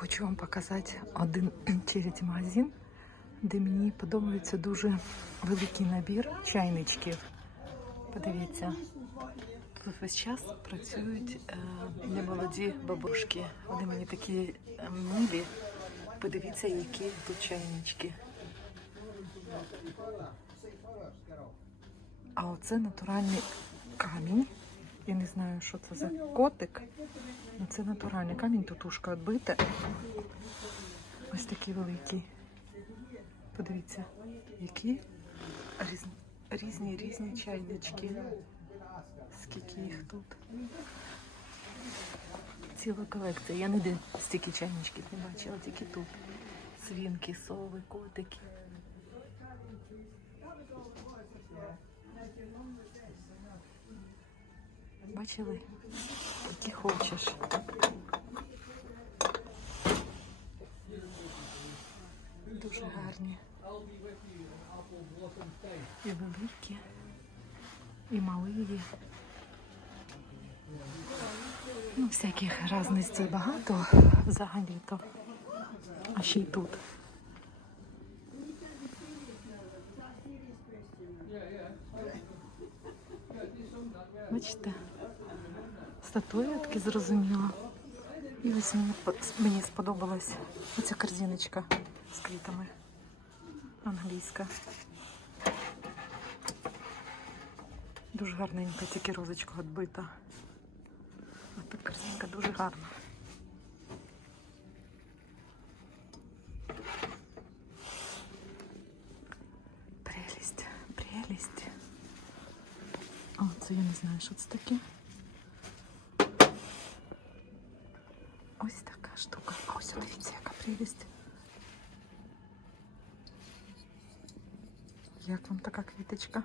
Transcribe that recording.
Хочу вам показати один череді магазин, де мені подобається дуже великий набір чайничків. Подивіться, тут весь час працюють е, немолоді бабушки. Вони мені такі е, милі. Подивіться, які тут чайнички. А оце натуральний камінь. Я не знаю, що це за котик. Ну, це натуральний камінь, тут ушко відбите. Ось такий великий. Подивіться, які різ... різні різні чайнички. Скільки їх тут. Ціла колекція. Я ніде стільки чайничків не бачила, тільки тут. Свінки, сови, котики. Бачили? Які хочеш. Дуже гарні. І великі, і малі. Ну, всяких разностей багато взагалі-то. А ще й тут. Бачите? Статуетки зрозуміла. І ось мені, мені сподобалась оця корзиночка з квітами. Англійська. Дуже гарненька, тільки розочка відбита. Та корзинка дуже гарна. О, це я не знаю, що це таке. Ось така штука. А ось дивіться, яка прелість. Як вам така квіточка?